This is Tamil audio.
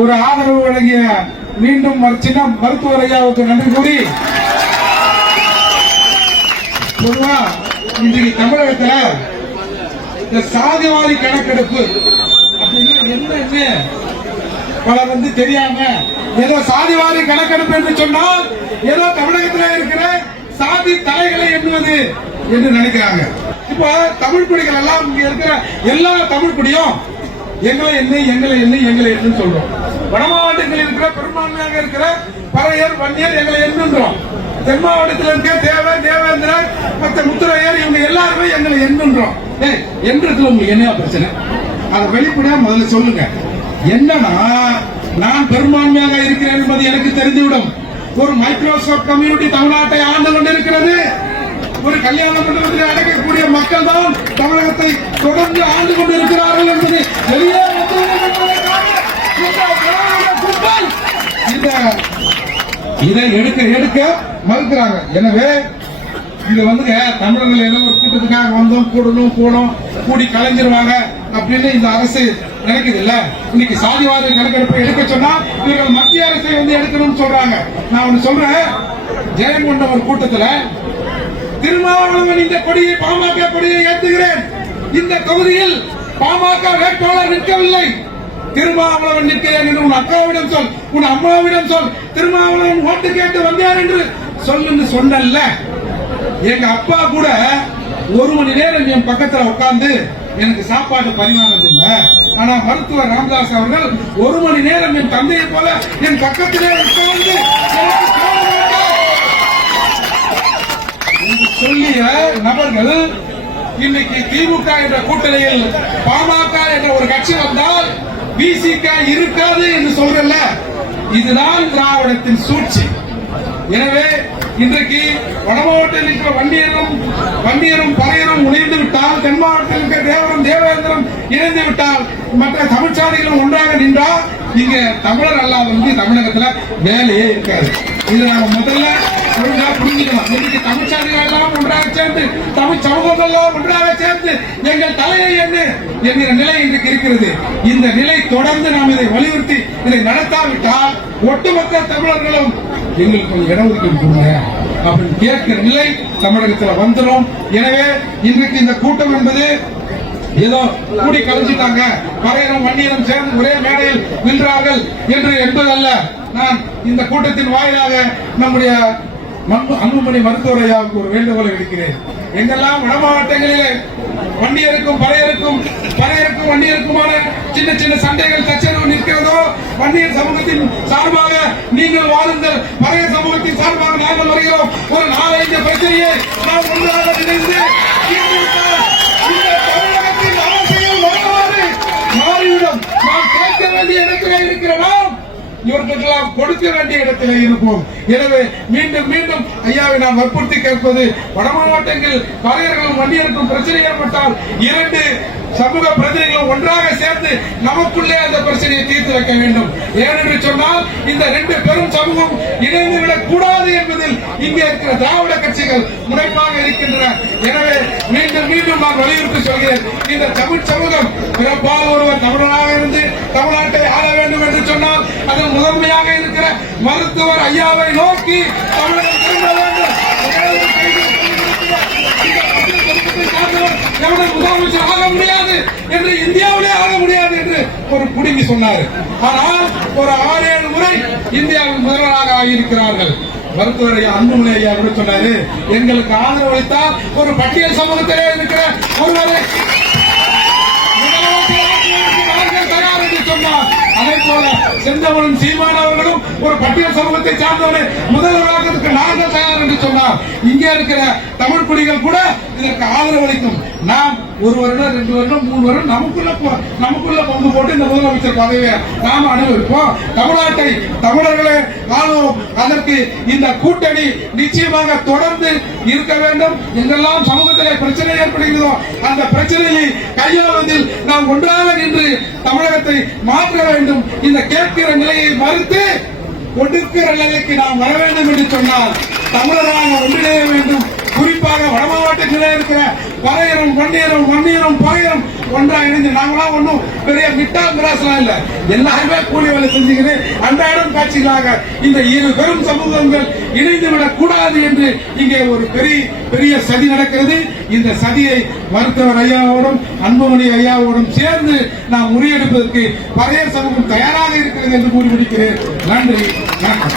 ஒரு ஆதரவு வழங்கிய மீண்டும் சின்ன மருத்துவர் ஐயாவுக்கு நன்றி கூறி பொதுவா இன்றைக்கு தமிழகத்துல இந்த சாதிவாரி கணக்கெடுப்பு அப்படின்னு என்னன்னு பலர் வந்து தெரியாம ஏதோ சாதிவாரி கணக்கெடுப்பு என்று சொன்னால் ஏதோ தமிழகத்தில் இருக்கிற சாதி தலைகளை எண்ணுவது என்று நினைக்கிறாங்க. இப்போ தமிழ் குடிகள் எல்லாம் இங்க இருக்கிற எல்லா தமிழ் குடியும் எங்களை என்ன எங்களை என்ன எங்களை என்ன சொல்றோம். வட மாவட்டத்தில் இருக்கிற பெரும்பான்மையாக இருக்கிற பறையர் வன்னியர் எங்களை எண்ணுன்றோம். தென் மாவட்டத்தில் இருக்க தேவ தேவேந்திரன் மற்ற முத்துரையர் இவங்க எல்லாருமே எங்களை எண்ணுன்றோம். ஏ என்றதுல உங்களுக்கு என்ன பிரச்சனை? அதை வெளிப்படையா முதல்ல சொல்லுங்க. என்னன்னா நான் பெரும்பான்மையாக இருக்கிறேன் என்பது எனக்கு தெரிந்துவிடும். ஒரு மைக்ரோசாப்ட் கம்யூனிட்டி தமிழ்நாட்டை ஆண்டு கொண்டிருக்கிறது. ஒரு கல்யாண மண்டபத்தில் அடக்கக்கூடிய மக்கள் தான் தமிழகத்தை தொடர்ந்து ஆண்டு கொண்டிருக்கிறார்கள் என்பது வெளியே வந்துவிடும் என்பதற்காக இந்த திராவிட கும்பல் இந்த இதை எடுக்க எடுக்க மறுக்கிறாங்க. எனவே இது வந்துங்க தமிழர்கள் ஏதோ ஒரு கூட்டத்துக்காக வந்தோம் கூடணும் கூடும் கூடி கலைஞ்சிருவாங்க அப்படின்னு இந்த அரசு நினைக்குது இல்ல இன்னைக்கு சாதிவாத கணக்கெடுப்பை எடுக்க சொன்னா இவர்கள் மத்திய அரசை வந்து எடுக்கணும்னு சொல்றாங்க. நான் ஒண்ணு சொல்றேன். ஜெயம் ஒரு கூட்டத்துல திருமாவளவன் இந்த கொடியை பாமக கொடியை ஏத்துகிறேன். இந்த தொகுதியில் பாமக வேட்பாளர் நிற்கவில்லை. திருமாவளவன் நிற்கிறேன் என்று உன் அக்காவிடம் சொல் உன் அம்மாவிடம் சொல். திருமாவளவன் ஓட்டு கேட்டு வந்தார் என்று சொல்லுன்னு சொன்னல்ல. எங்க அப்பா கூட ஒரு மணி நேரம் என் பக்கத்துல உட்கார்ந்து எனக்கு சாப்பாடு பரிமாறது இல்ல ஆனா மருத்துவர் ராமதாஸ் அவர்கள் ஒரு மணி நேரம் என் தந்தையை போல என் பக்கத்திலே உட்கார்ந்து சொல்லிய நபர்கள் இன்னைக்கு திமுக என்ற கூட்டணியில் பாமக என்ற ஒரு கட்சி வந்தால் விசிக இருக்காது என்று சொல்றல இதுதான் திராவிடத்தின் சூழ்ச்சி. எனவே இன்றைக்கு வட மாவட்டத்தில் இருக்கிற வண்டியரும் வண்டியரும் பறையரும் இணைந்து விட்டால் தென் மாவட்டத்தில் இருக்கிற தேவரும் தேவேந்திரம் இணைந்து விட்டால் மற்ற தமிழ்ச்சாதிகளும் ஒன்றாக நின்றால் இங்க தமிழர் அல்லாத வந்து தமிழகத்துல வேலையே இருக்காது. இது நம்ம முதல்ல ஒழுங்கா புரிஞ்சுக்கலாம் இன்னைக்கு தமிழ்ச்சாதிகள் எல்லாம் ஒன்றாக சேர்ந்து தமிழ் சமூகங்கள் எல்லாம் ஒன்றாக சேர்ந்து எங்கள் தலையை என்ன என்கிற நிலை இன்றைக்கு இருக்கிறது. இந்த நிலை தொடர்ந்து நாம் இதை வலியுறுத்தி இதை நடத்தாவிட்டால் ஒட்டுமொத்த தமிழர்களும் எங்களுக்கு கொஞ்சம் இடஒதுக்கீடு கொடுங்க அப்படின்னு கேட்கிற நிலை தமிழகத்தில் வந்துடும் எனவே இன்றைக்கு இந்த கூட்டம் என்பது ஏதோ கூடி கலைஞ்சிட்டாங்க. பறையரும் வன்னியரும் சேர்ந்து ஒரே மேடையில் நின்றார்கள் என்று என்பதல்ல. நான் இந்த கூட்டத்தின் வாயிலாக நம்முடைய அன்புமணி மருத்துவரையாவுக்கு ஒரு வேண்டுகோளை விடுக்கிறேன். எங்கெல்லாம் வட மாவட்டங்களில் வண்டியருக்கும் பறையருக்கும் பறையருக்கும் வண்டியருக்குமான சின்ன சின்ன சண்டைகள் சச்சரவு நிற்கிறதோ வன்னியர் சமூகத்தின் சார்பாக நீங்கள் வாழுங்கள் பறைய சமூகத்தின் சார்பாக நாங்கள் வருகிறோம். ஒரு நாலஞ்சு பிரச்சனையை நாம் ஒன்றாக நினைந்து இவர்களுக்கெல்லாம் கொடுக்க வேண்டிய இடத்திலே இருப்போம். எனவே மீண்டும் மீண்டும் ஐயாவை நான் வற்புறுத்தி கேட்பது வட மாவட்டங்கள் பறையர்களும் வண்டியருக்கும் பிரச்சனை ஏற்பட்டால் இரண்டு சமூக பிரதிநிதிகளும் ஒன்றாக சேர்ந்து நமக்குள்ளே அந்த பிரச்சனையை தீர்த்து வைக்க வேண்டும். ஏனென்று சொன்னால் இந்த ரெண்டு பெரும் சமூகம் இணைந்து விடக் கூடாது என்பதில் இங்கே இருக்கிற திராவிட கட்சிகள் முனைப்பாக இருக்கின்றன. எனவே மீண்டும் மீண்டும் நான் வலியுறுத்தி சொல்கிறேன் இந்த தமிழ் சமூகம் பிறப்பால் ஒருவர் தமிழனாக இருந்து தமிழ்நாட்டை ஆள வேண்டும் என்று சொன்னால் அதில் முதன்மையாக இருக்கிற மருத்துவர் ஐயாவை நோக்கி தமிழகம் திரும்ப வேண்டும். முதலமைச்சர் என்று இந்தியாவிலே ஆக முடியாது என்று ஒரு குடுங்கி சொன்னார். ஆனால் ஒரு ஆறு ஏழு முறை இந்தியாவில் முதல்வராக ஆகியிருக்கிறார்கள். மருத்துவர் ஐயா அன்புமணி ஐயா கூட சொன்னாரு எங்களுக்கு ஆதரவு அளித்தால் ஒரு பட்டியல் சமூகத்திலே இருக்கிற ஒருவரை தயார் என்று சொன்னார். அதே போல செந்தமனும் சீமான் அவர்களும் ஒரு பட்டியல் சமூகத்தை சார்ந்தவரை முதல்வராக நாங்கள் தயார் என்று இங்கே இருக்கிற தமிழ் புலிகள் கூட இதற்கு ஆதரவு அளிக்கும். நாம் ஒரு வருடம் ரெண்டு வருடம் மூணு வருடம் நமக்குள்ள நமக்குள்ள பங்கு போட்டு இந்த முதலமைச்சர் பதவியை நாம் அனுபவிப்போம் தமிழ்நாட்டை தமிழர்களே ஆளுவோம் அதற்கு இந்த கூட்டணி நிச்சயமாக தொடர்ந்து இருக்க வேண்டும். எங்கெல்லாம் சமூகத்தில் பிரச்சனை ஏற்படுகிறதோ அந்த பிரச்சனையை கையாளுவதில் நாம் ஒன்றாக நின்று தமிழகத்தை மாற்ற வேண்டும். இந்த கேட்கிற நிலையை மறுத்து ஒடுக்கிற நிலைக்கு நாம் வர வேண்டும் என்று சொன்னால் தமிழராக ஒன்றிணைய வேண்டும் குறிப்பாக வடமாவட்டத்திலே இருக்கிற பறையரும் வன்னியரும் வன்னியரும் பறையரும் ஒன்றா இணைந்து நாங்களாம் ஒன்றும் பெரிய மிட்டா பிராசலாம் இல்ல. எல்லாருமே கூலி வேலை செஞ்சுக்கிட்டு அன்றாடம் காட்சிகளாக இந்த இரு பெரும் சமூகங்கள் இணைந்து விடக் கூடாது என்று இங்கே ஒரு பெரிய பெரிய சதி நடக்கிறது. இந்த சதியை மருத்துவர் ஐயாவோடும் அன்புமணி ஐயாவோடும் சேர்ந்து நாம் முறியெடுப்பதற்கு பறையர் சமூகம் தயாராக இருக்கிறது என்று கூறி முடிக்கிறேன். நன்றி வணக்கம்.